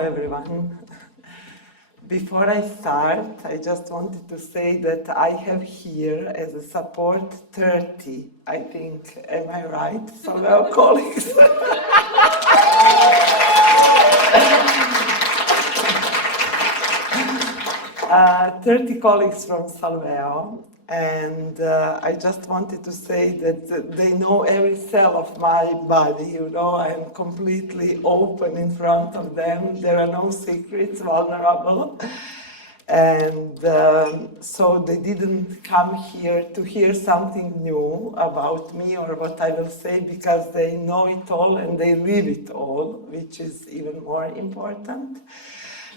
everyone. Before I start, I just wanted to say that I have here as a support 30, I think, am I right, Salveo colleagues? 30 colleagues from Salveo, and I just wanted to say that they know every cell of my body, you know, I'm completely open in front of them, there are no secrets, vulnerable, and so they didn't come here to hear something new about me or what I will say, because they know it all and they live it all, which is even more important.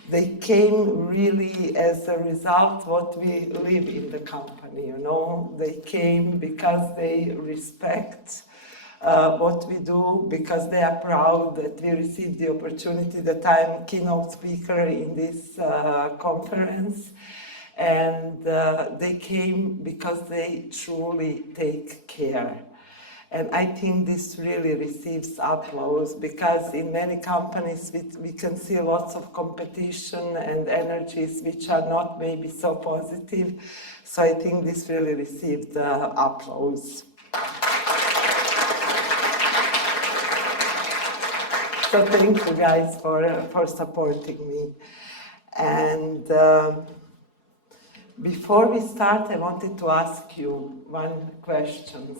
They came really as a result what we live in the company, you know. They came because they respect what we do, because they are proud that we received the opportunity that I'm keynote speaker in this conference. And they came because they truly take care. And I think this really receives applause, because in many companies we can see lots of competition and energies which are not maybe so positive. So I think this really received applause. So thank you guys for supporting me. And before we start, I wanted to ask you one question.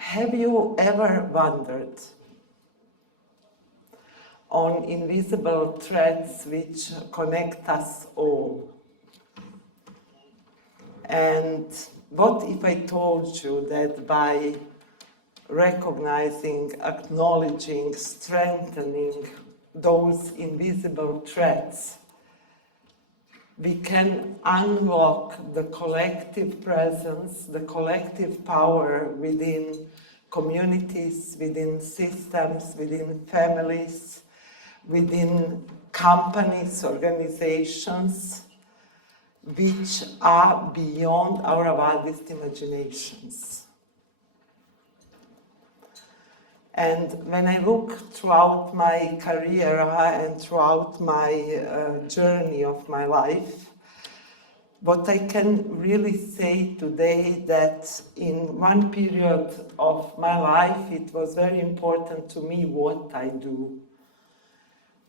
Have you ever wondered on invisible threads which connect us all? And what if I told you that by recognizing, acknowledging, strengthening those invisible threads, we can unlock the collective presence, the collective power within communities, within systems, within families, within companies, organizations, which are beyond our wildest imaginations. And when I look throughout my career and throughout my journey of my life, what I can really say today that in one period of my life it was very important to me what I do.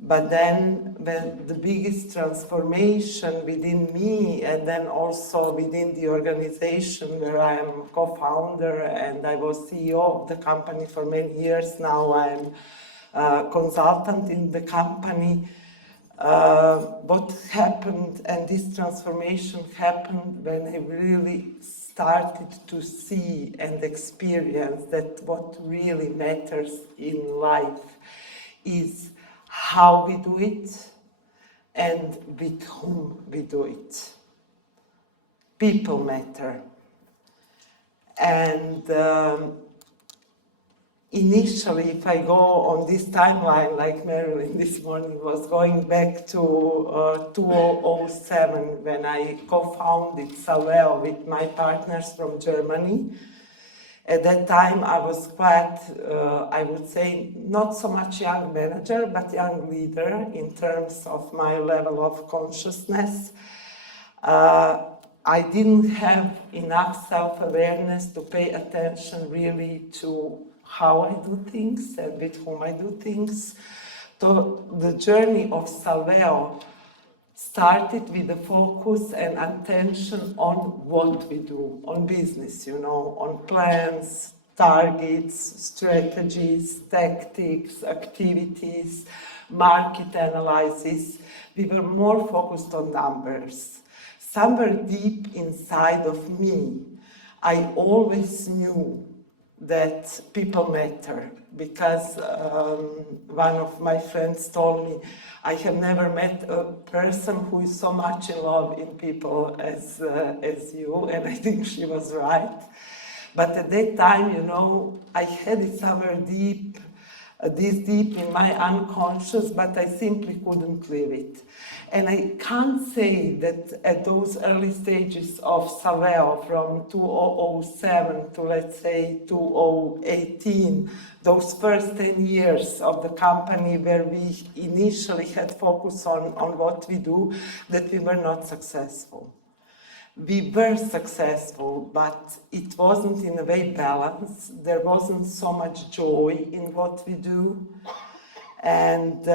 But then when the biggest transformation within me and then also within the organization where I am co-founder and I was CEO of the company for many years, now I'm a consultant in the company. What happened, and this transformation happened when I really started to see and experience that what really matters in life is how we do it and with whom we do it. People matter. And initially, if I go on this timeline, like Marilyn this morning was going back to 2007, when I co-founded Salveo with my partners from Germany. At that time, I was quite, I would say, not so much young manager, but young leader in terms of my level of consciousness. I didn't have enough self-awareness to pay attention really to how I do things and with whom I do things. So the journey of Salveo started with a focus and attention on what we do, on business, you know, on plans, targets, strategies, tactics, activities, market analysis. We were more focused on numbers. Somewhere deep inside of me, I always knew that people matter, because one of my friends told me, I have never met a person who is so much in love in people as you, and I think she was right. But at that time, you know, I had it somewhere deep this deep in my unconscious, but I simply couldn't live it. And I can't say that at those early stages of Salveo, from 2007 to, let's say, 2018, those first 10 years of the company where we initially had focus on what we do, that we were not successful. We were successful, but it wasn't in a way balanced. There wasn't so much joy in what we do. And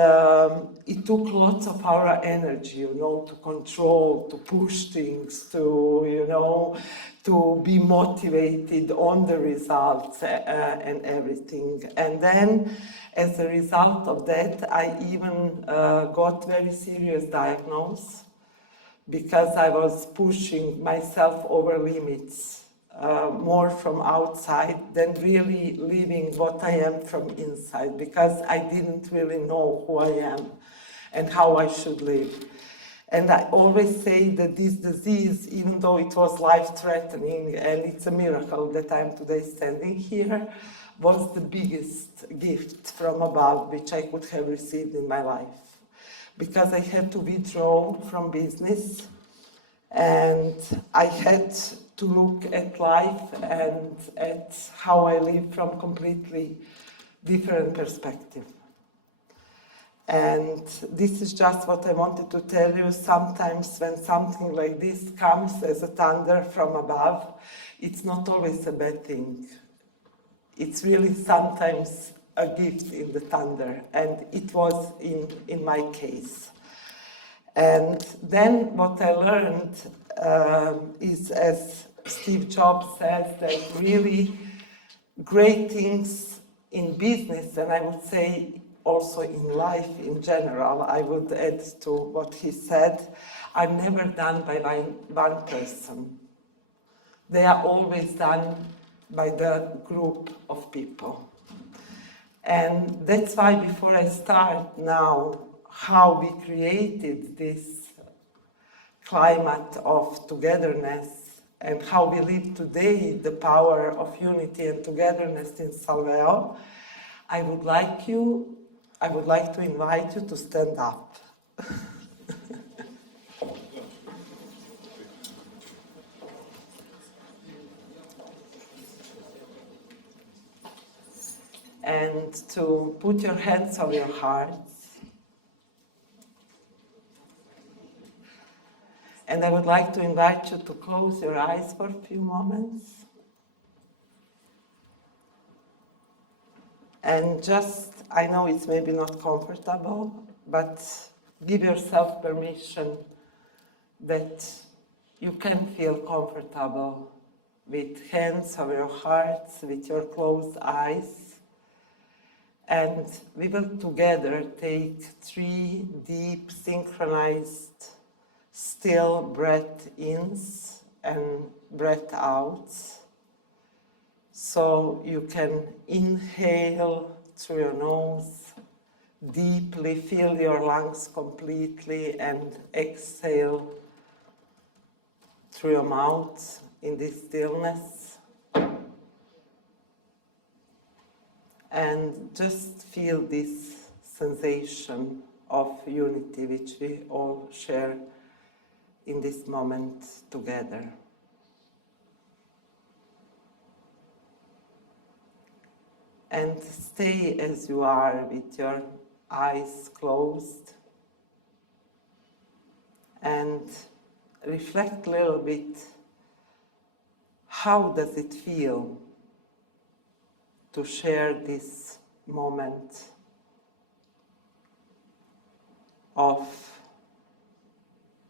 it took lots of our energy, to control, to push things, to be motivated on the results and everything. And then, as a result of that, I even got very serious diagnosis because I was pushing myself over limits. More from outside than really living what I am from inside, because I didn't really know who I am and how I should live. And I always say that this disease, even though it was life-threatening, and it's a miracle that I'm today standing here, was the biggest gift from above which I could have received in my life. Because I had to withdraw from business, and I had to look at life and at how I live from completely different perspective. And this is just what I wanted to tell you. Sometimes when something like this comes as a thunder from above, it's not always a bad thing. It's really sometimes a gift in the thunder, and it was in my case. And then what I learned is, as Steve Jobs says, that really great things in business, and I would say also in life in general, I would add to what he said, are never done by one person. They are always done by the group of people. And that's why before I start now, how we created this climate of togetherness and how we live today the power of unity and togetherness in Salveo, I would like to invite you to stand up. And to put your hands on your hearts. And I would like to invite you to close your eyes for a few moments. And just, I know it's maybe not comfortable, but give yourself permission that you can feel comfortable with hands over your hearts, with your closed eyes. And we will together take 3 deep, synchronized, still breath-ins and breath-outs. So you can inhale through your nose, deeply fill your lungs completely, and exhale through your mouth in this stillness. And just feel this sensation of unity which we all share in this moment together. And stay as you are with your eyes closed and reflect a little bit. How does it feel to share this moment of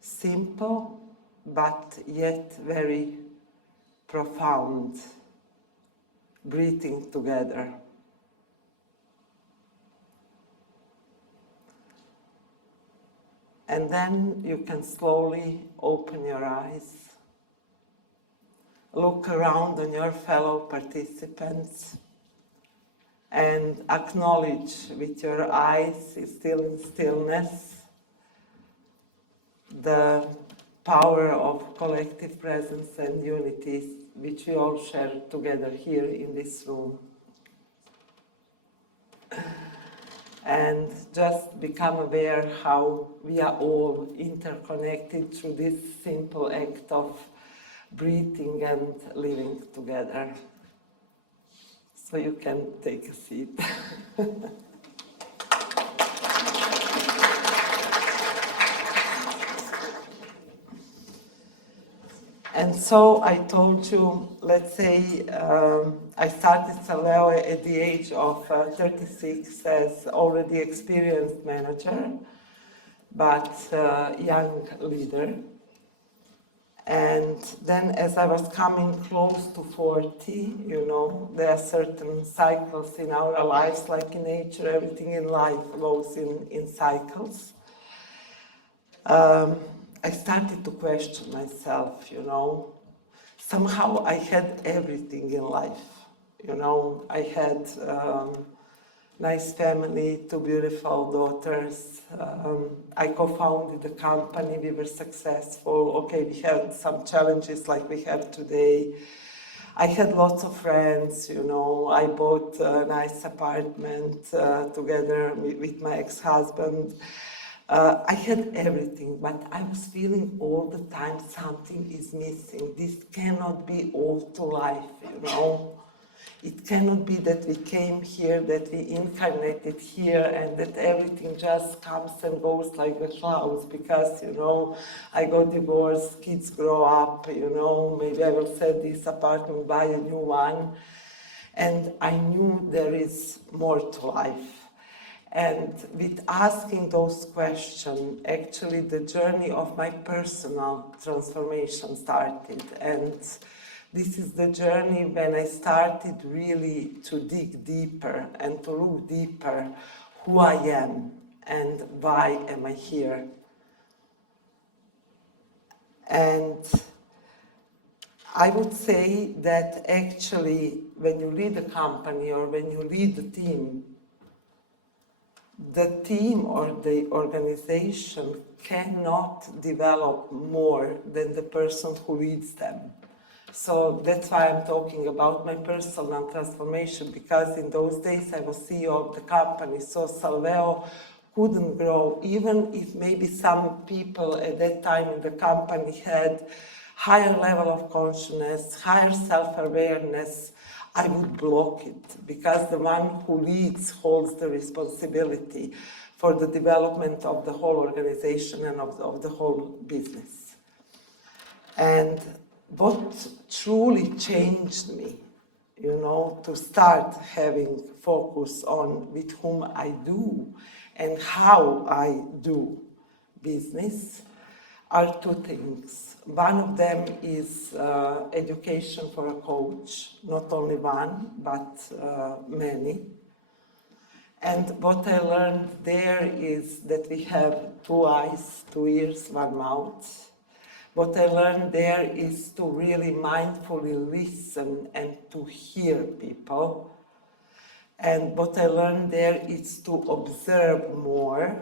simple but yet very profound breathing together? And then you can slowly open your eyes, look around on your fellow participants, and acknowledge with your eyes, still in stillness, the power of collective presence and unity which we all share together here in this room. and just become aware how we are all interconnected through this simple act of breathing and living together. So you can take a seat. And so I told you, let's say, I started Salveo at the age of 36 as already experienced manager, but young leader. And then as I was coming close to 40, you know, there are certain cycles in our lives, like in nature, everything in life goes in cycles. I started to question myself, you know. Somehow I had everything in life, you know. I had nice family, 2 beautiful daughters. I co-founded the company, we were successful. Okay, we had some challenges like we have today. I had lots of friends, you know. I bought a nice apartment together with my ex-husband. I had everything, but I was feeling all the time something is missing. This cannot be all to life, you know. It cannot be that we came here, that we incarnated here, and that everything just comes and goes like the clouds, because, you know, I got divorced, kids grow up, you know, maybe I will sell this apartment, buy a new one. And I knew there is more to life. And with asking those questions, actually the journey of my personal transformation started. And this is the journey when I started really to dig deeper and to look deeper who I am and why am I here. And I would say that actually when you lead a company or when you lead a team or the organization cannot develop more than the person who leads them. So that's why I'm talking about my personal transformation, because in those days I was CEO of the company, so Salveo couldn't grow, even if maybe some people at that time in the company had higher level of consciousness, higher self-awareness. I would block it, because the one who leads holds the responsibility for the development of the whole organization and of the whole business. And what truly changed me, you know, to start having focus on with whom I do and how I do business are 2 things. One of them is education for a coach, not only one, but many. And what I learned there is that we have 2 eyes, 2 ears, 1 mouth. What I learned there is to really mindfully listen and to hear people. And what I learned there is to observe more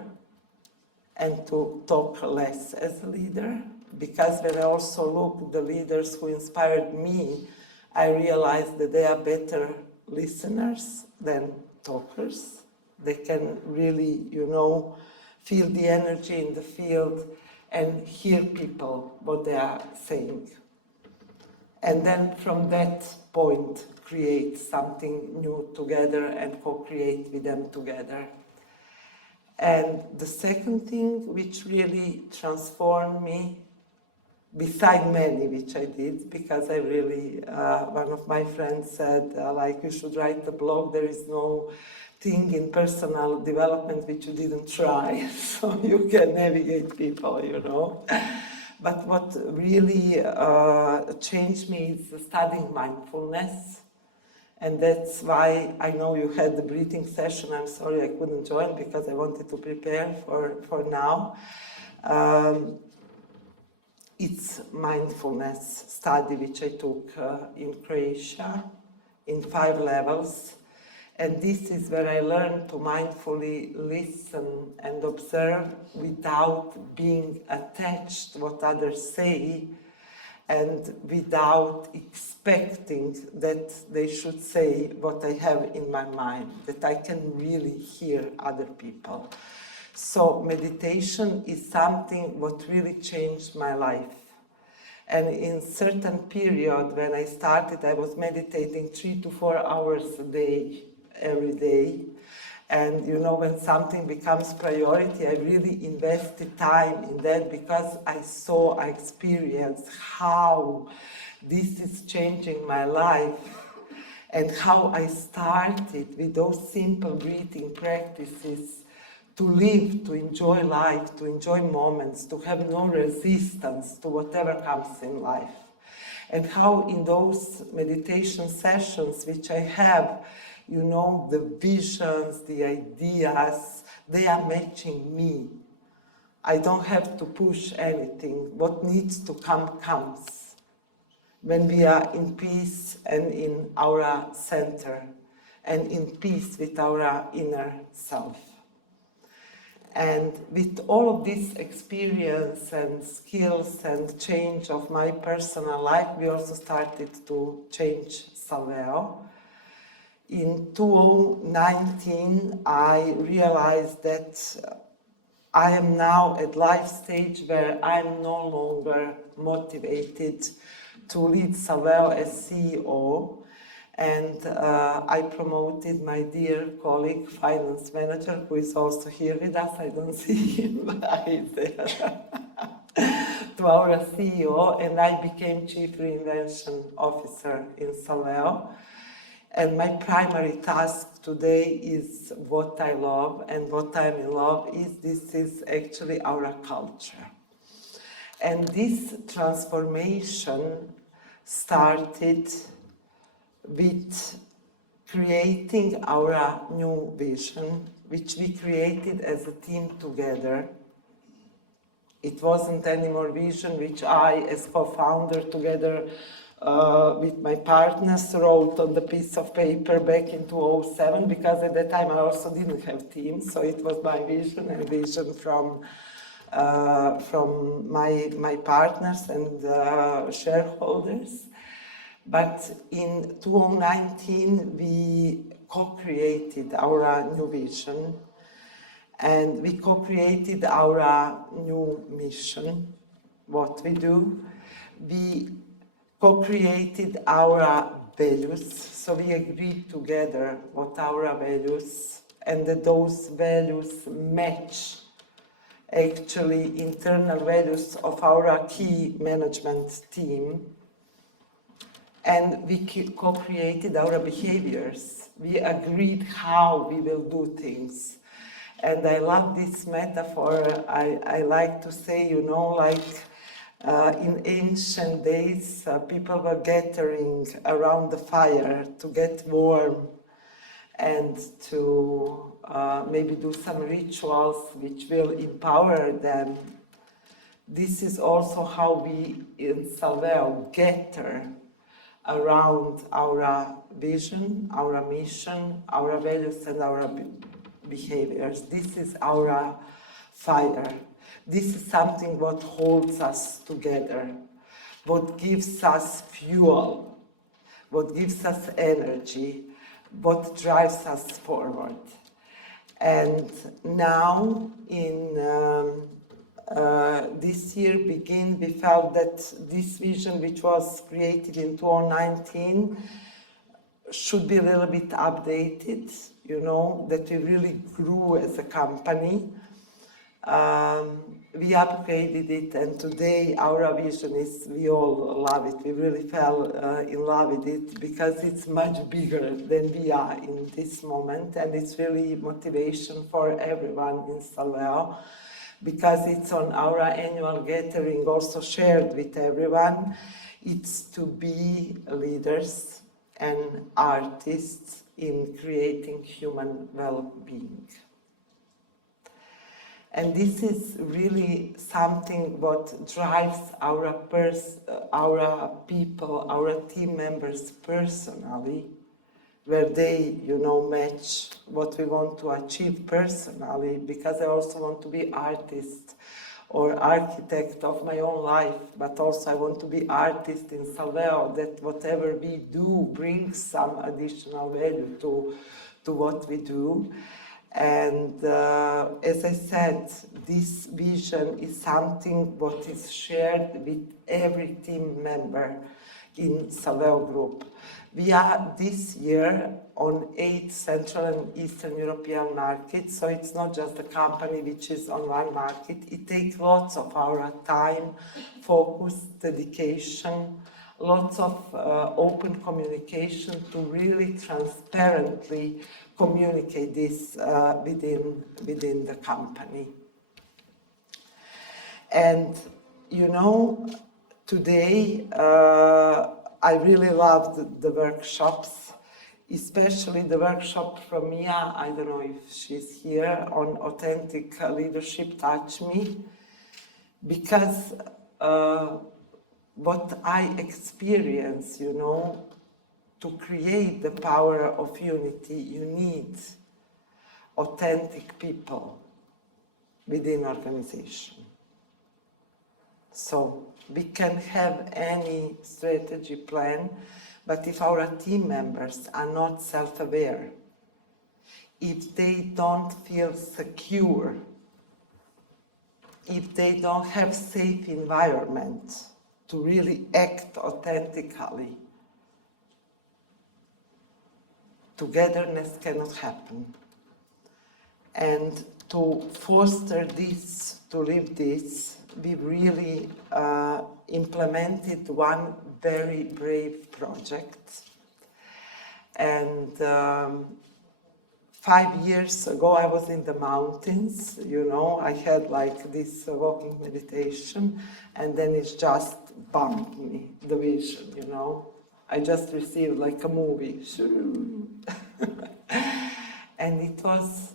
and to talk less as a leader. Because when I also look at the leaders who inspired me, I realized that they are better listeners than talkers. They can really, you know, feel the energy in the field and hear people, what they are saying. And then from that point, create something new together and co-create with them together. And the second thing which really transformed me, beside many which I did, because I really, one of my friends said, like, you should write a blog, there is no thing in personal development which you didn't try, so you can navigate people, you know. But what really changed me is studying mindfulness. And that's why I know you had the breathing session. I'm sorry I couldn't join because I wanted to prepare for now. It's mindfulness study which I took in Croatia in 5 levels. And this is where I learned to mindfully listen and observe without being attached to what others say, and without expecting that they should say what I have in my mind, that I can really hear other people. So meditation is something what really changed my life. And in certain period when I started, I was meditating 3 to 4 hours a day, every day. And you know, when something becomes priority, I really invested time in that because I experienced how this is changing my life and how I started with those simple breathing practices to live, to enjoy life, to enjoy moments, to have no resistance to whatever comes in life. And how in those meditation sessions which I have, you know, the visions, the ideas, they are matching me. I don't have to push anything. What needs to come, comes. When we are in peace and in our center, and in peace with our inner self. And with all of this experience and skills and change of my personal life, we also started to change Salveo. In 2019, I realized that I am now at life stage where I'm no longer motivated to lead Salveo as CEO. And I promoted my dear colleague, finance manager, who is also here with us. I don't see him, but he's there, to our CEO, and I became Chief Reinvention Officer in Salveo. And my primary task today is what I love, and what I'm in love is this is actually our culture. And this transformation started with creating our new vision, which we created as a team together. It wasn't anymore vision which I, as co-founder, together with my partners, wrote on the piece of paper back in 2007, because at that time I also didn't have team, so it was my vision and vision from my partners and shareholders. But in 2019, we co-created our new vision, and we co-created our new mission, what we do. We co-created our values, so we agreed together what our values, and that those values match actually internal values of our key management team. And we co-created our behaviors. We agreed how we will do things. And I love this metaphor. I like to say, you know, like in ancient days, people were gathering around the fire to get warm and to maybe do some rituals which will empower them. This is also how we in Salveo gather around our vision, our mission, our values, and our behaviors. This is our fire. This is something what holds us together, what gives us fuel, what gives us energy, what drives us forward. And now in this year we felt that this vision, which was created in 2019, should be a little bit updated, you know, that we really grew as a company. We upgraded it, and today our vision is, we all love it. We really fell in love with it because it's much bigger than we are in this moment, and it's really motivation for everyone in Salveo, because it's on our annual gathering also shared with everyone. It's to be leaders and artists in creating human well-being. And this is really something what drives our people, our team members personally, where they, you know, match what we want to achieve personally, because I also want to be artist or architect of my own life, but also I want to be artist in Salveo, that whatever we do brings some additional value to what we do. And as I said, this vision is something what is shared with every team member in Salveo Group. We are this year on 8 Central and Eastern European markets, so it's not just a company which is on one market. It takes lots of our time, focus, dedication, lots of open communication to really transparently communicate this within the company. And you know, today I really loved the workshops, especially the workshop from Mia, I don't know if she's here, on authentic leadership touched me, because what I experience, you know, to create the power of unity, you need authentic people within organization. So we can have any strategy plan, but if our team members are not self-aware, if they don't feel secure, if they don't have safe environment to really act authentically, togetherness cannot happen. And to foster this, to live this, we really implemented one very brave project. And 5 years ago, I was in the mountains, you know, I had like this walking meditation, and then it just bumped me, the vision, you know. I just received like a movie. And it was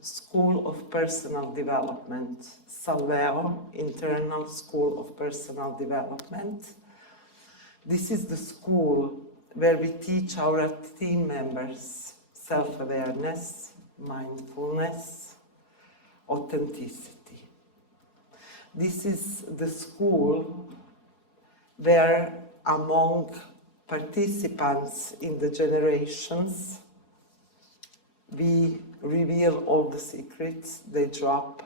School of Personal Development, Salveo, Internal School of Personal Development. This is the school where we teach our team members self-awareness, mindfulness, authenticity. This is the school where among participants in the generations, we reveal all the secrets, they drop,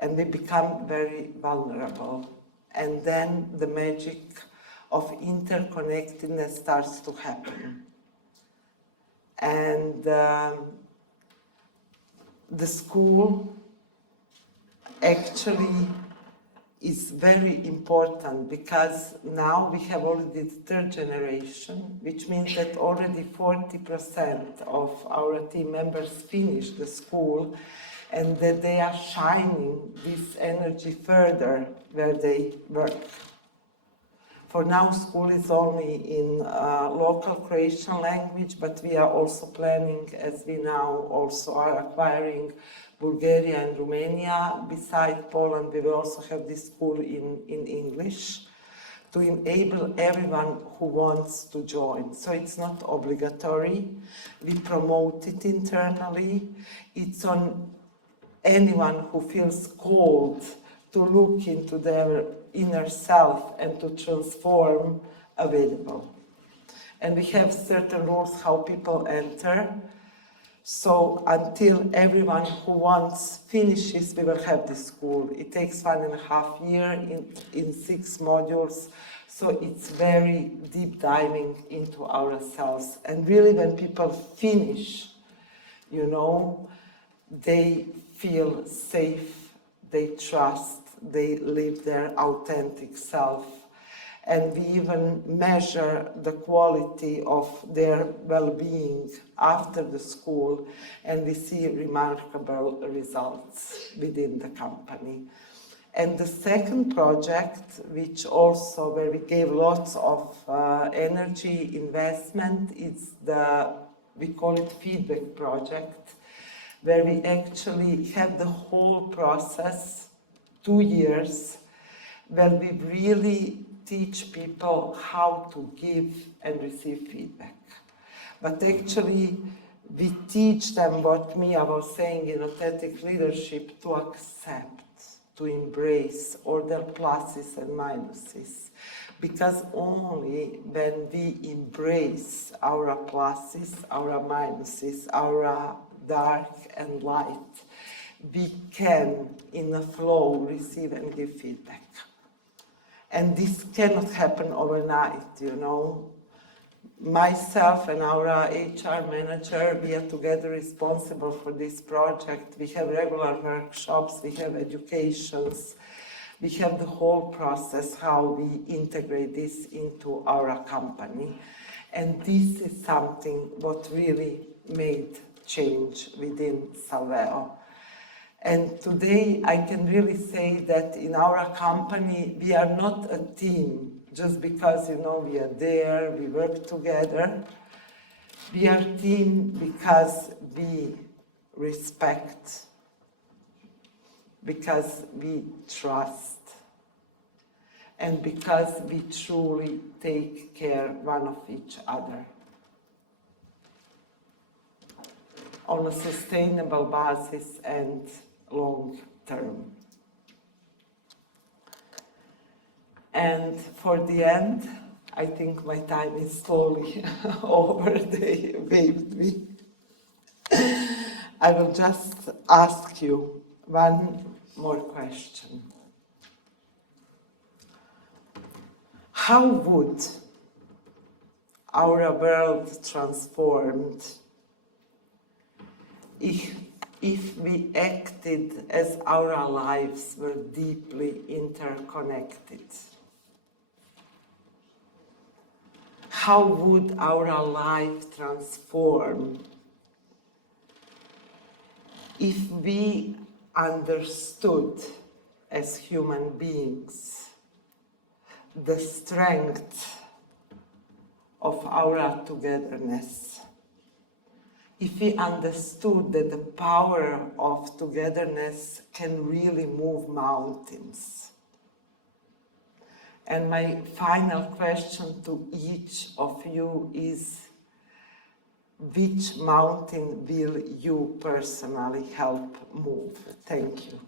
and we become very vulnerable. And then the magic of interconnectedness starts to happen. And the school actually is very important, because now we have already the 3rd generation, which means that already 40% of our team members finish the school, and that they are shining this energy further where they work. For now, school is only in local Croatian language, but we are also planning, as we now also are acquiring Bulgaria and Romania. Besides Poland, we will also have this school in English to enable everyone who wants to join. So it's not obligatory. We promote it internally. It's on anyone who feels called to look into their inner self and to transform available. And we have certain rules how people enter. So until everyone who wants finishes, we will have this school. It takes 1.5 years in 6 modules. So it's very deep diving into ourselves. And really when people finish, you know, they feel safe, they trust, they live their authentic self. And we even measure the quality of their well-being after the school, and we see remarkable results within the company. And the second project, which also where we gave lots of energy investment, is we call it feedback project, where we actually have the whole process, 2 years, where we really teach people how to give and receive feedback. But actually, we teach them what Mia was saying in authentic leadership, to accept, to embrace all their pluses and minuses, because only when we embrace our pluses, our minuses, our dark and light, we can, in a flow, receive and give feedback. And this cannot happen overnight, you know. Myself and our HR manager, we are together responsible for this project. We have regular workshops, we have educations, we have the whole process, how we integrate this into our company. And this is something what really made change within Salveo. And today I can really say that in our company, we are not a team just because, you know, we are there, we work together. We are a team because we respect, because we trust, and because we truly take care one of each other on a sustainable basis and long term. And for the end, I think my time is slowly over. They waved me. I will just ask you one more question. How would our world transformed if we acted as our lives were deeply interconnected? How would our life transform if we understood as human beings the strength of our togetherness? If we understood that the power of togetherness can really move mountains? And my final question to each of you is, which mountain will you personally help move? Thank you.